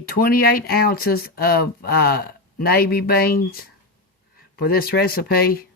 28 ounces of navy beans for this recipe.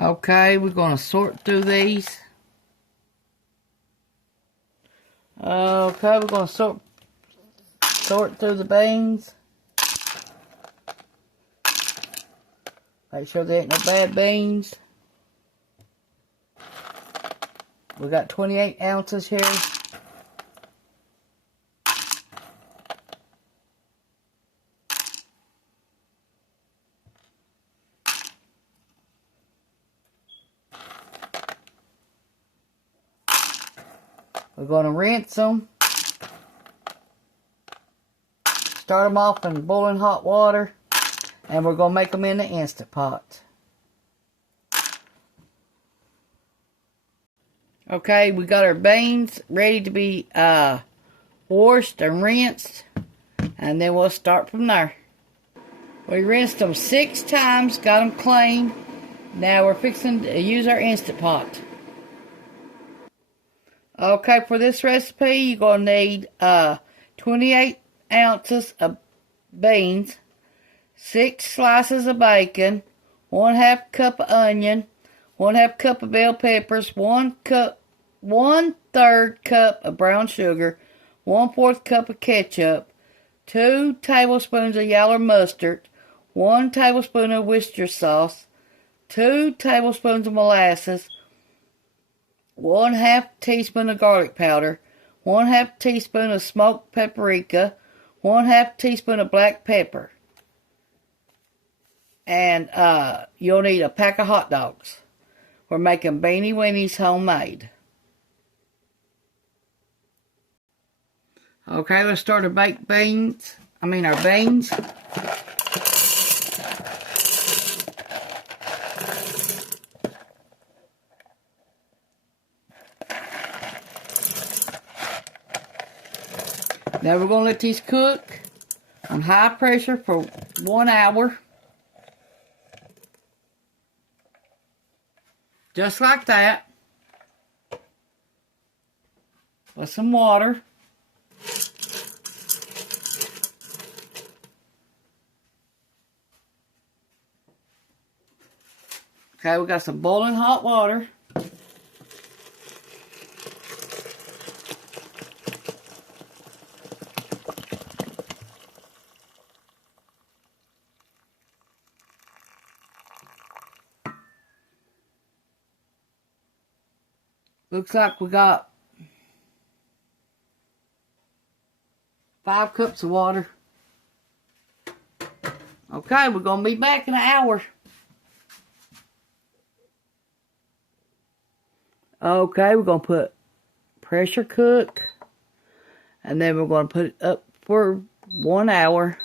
Okay, we're going to sort through these. Okay, we're going to sort through the beans. Make sure there ain't no bad beans. We got 28 ounces here. We're going to rinse them. Start them off in boiling hot water. And we're going to make them in the Instant Pot. Okay, we got our beans ready to be washed and rinsed. And then we'll start from there. We rinsed them 6 times, got them clean. Now we're fixing to use our Instant Pot. Okay, for this recipe, you're going to need 28 ounces of beans, 6 slices of bacon, 1/2 cup of onion, 1/2 cup of bell peppers, 1/3 cup of brown sugar, 1/4 cup of ketchup, 2 tablespoons of yellow mustard, 1 tablespoon of Worcestershire sauce, 2 tablespoons of molasses, 1/2 teaspoon of garlic powder, 1/2 teaspoon of smoked paprika, 1/2 teaspoon of black pepper. And you'll need a pack of hot dogs. We're making Bennie Weenies homemade. Okay, let's start our our beans. Now we're going to let these cook on high pressure for 1 hour. Just like that. With some water. Okay, we got some boiling hot water. Looks like we got 5 cups of water. Okay, we're going to be back in an hour. Okay, we're going to put pressure cook. And then we're going to put it up for 1 hour.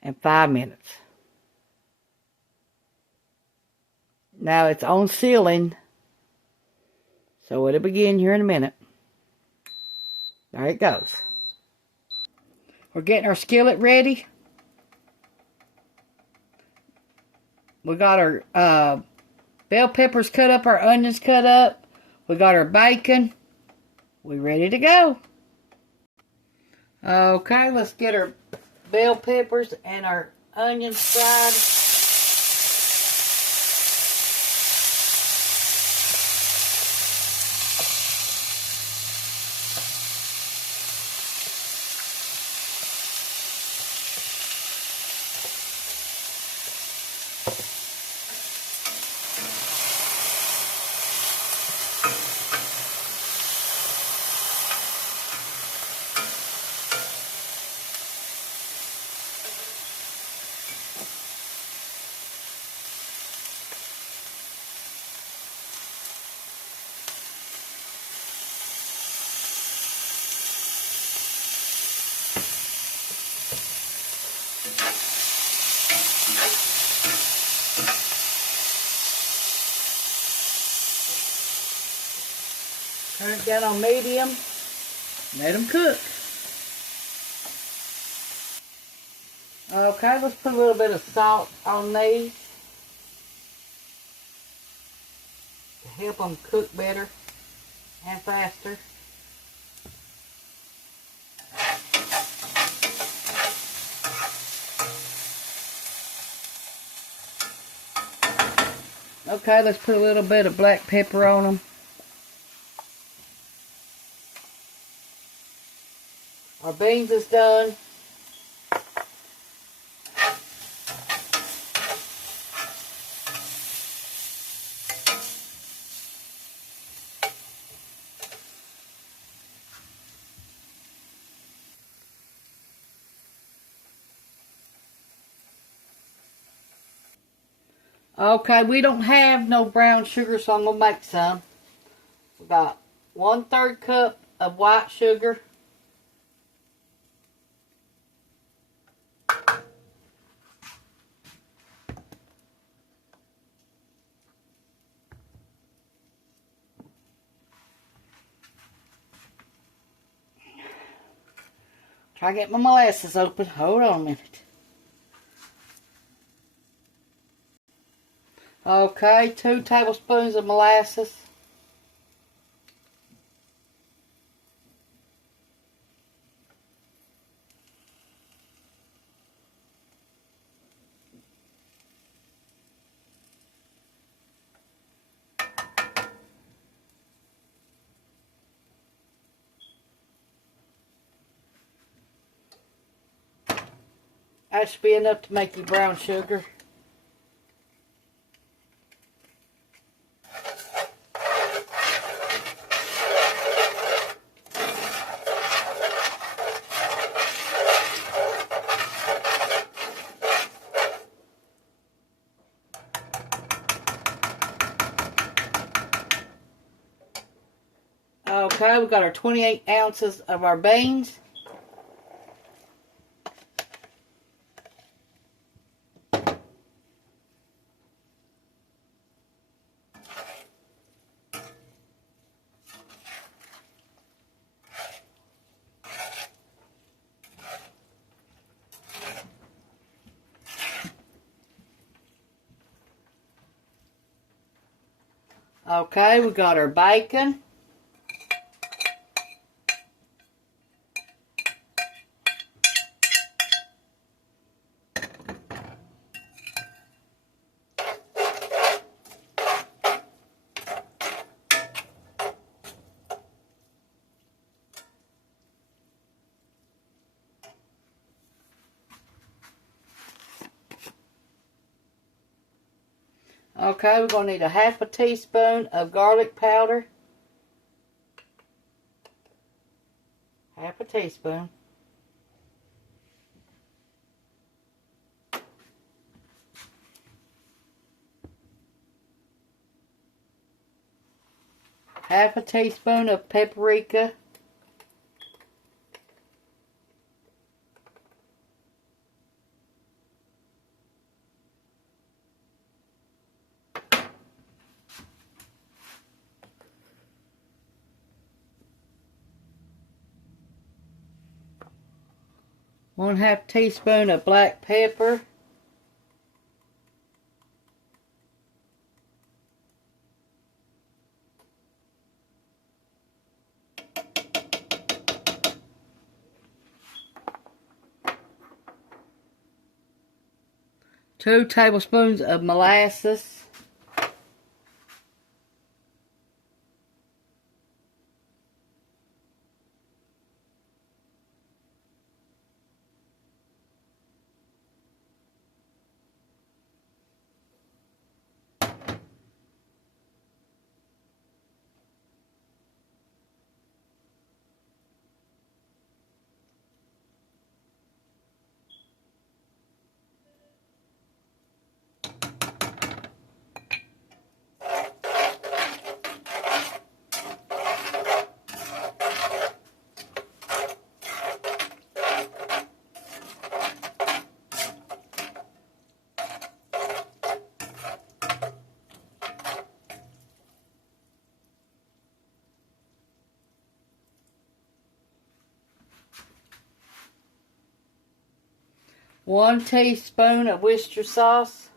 And 5 minutes. Now it's on sealing. So it'll begin here in a minute. There it goes. We're getting our skillet ready. We got our bell peppers cut up, our onions cut up. We got our bacon. We ready to go. Okay, let's get our bell peppers and our onions fried. Turn it down on medium. Let them cook. Okay, let's put a little bit of salt on these to help them cook better and faster. Okay, let's put a little bit of black pepper on them. Our beans is done. Okay, we don't have no brown sugar, so I'm going to make some. We got 1/3 cup of white sugar. Try to get my molasses open. Hold on a minute. Okay, 2 tablespoons of molasses. That should be enough to make you brown sugar. Okay, we got our 28 ounces of our beans. Okay, we got our bacon. Okay, we're going to need a 1/2 teaspoon of garlic powder. 1/2 teaspoon. Half a teaspoon of paprika. One-half teaspoon of black pepper. Two tablespoons of molasses. 1 teaspoon of Worcester sauce.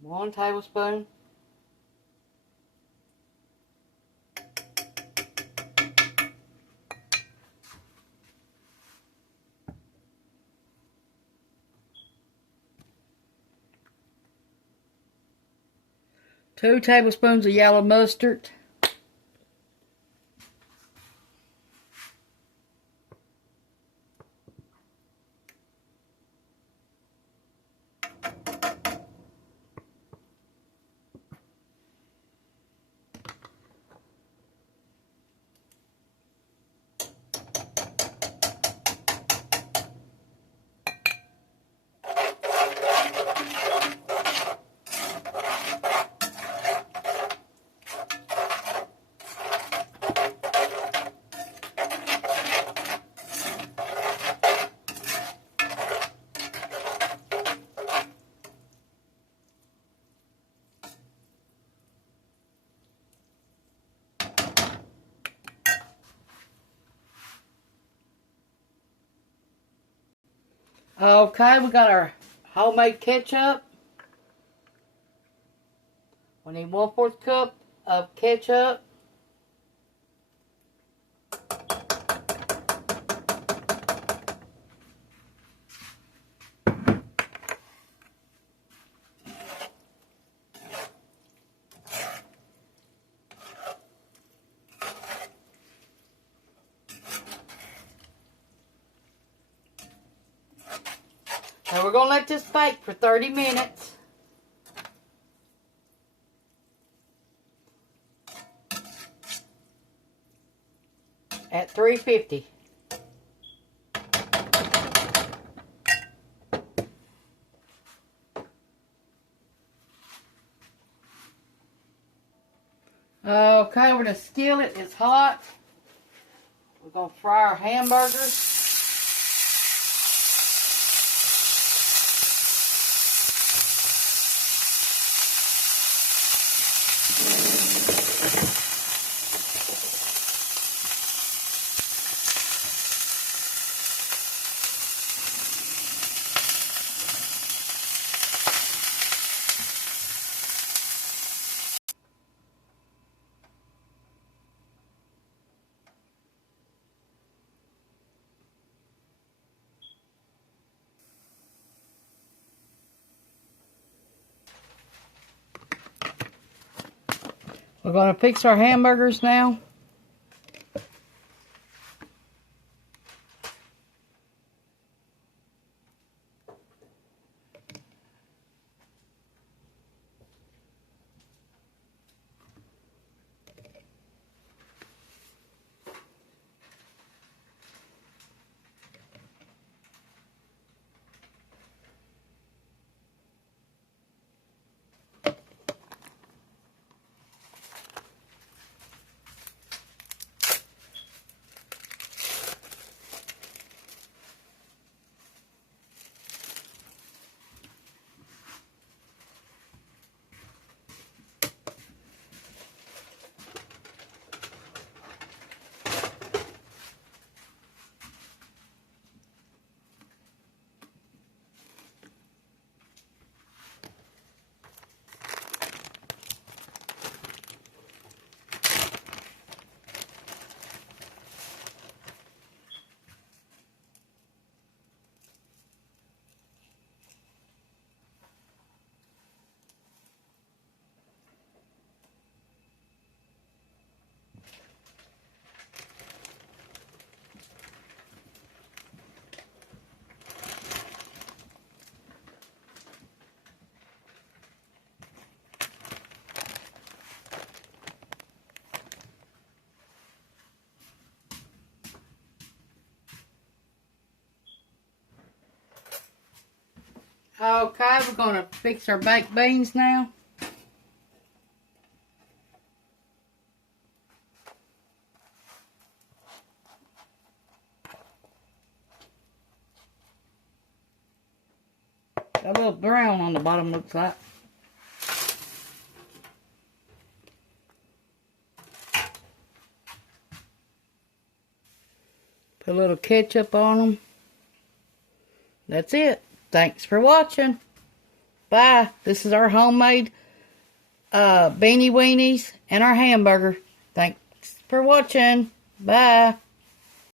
1 tablespoon. Two tablespoons of yellow mustard. Okay, we got our homemade ketchup. We need 1/4 cup of ketchup. Now we're going to let this bake for 30 minutes. At 350. Okay, we're going to skillet is hot. We're going to fry our hamburgers. We're going to fix our hamburgers now. Okay, we're going to fix our baked beans now. Got a little brown on the bottom, looks like. Put a little ketchup on them. That's it. Thanks for watching. Bye. This is our homemade Bennie Weenies and our hamburger. Thanks for watching. Bye.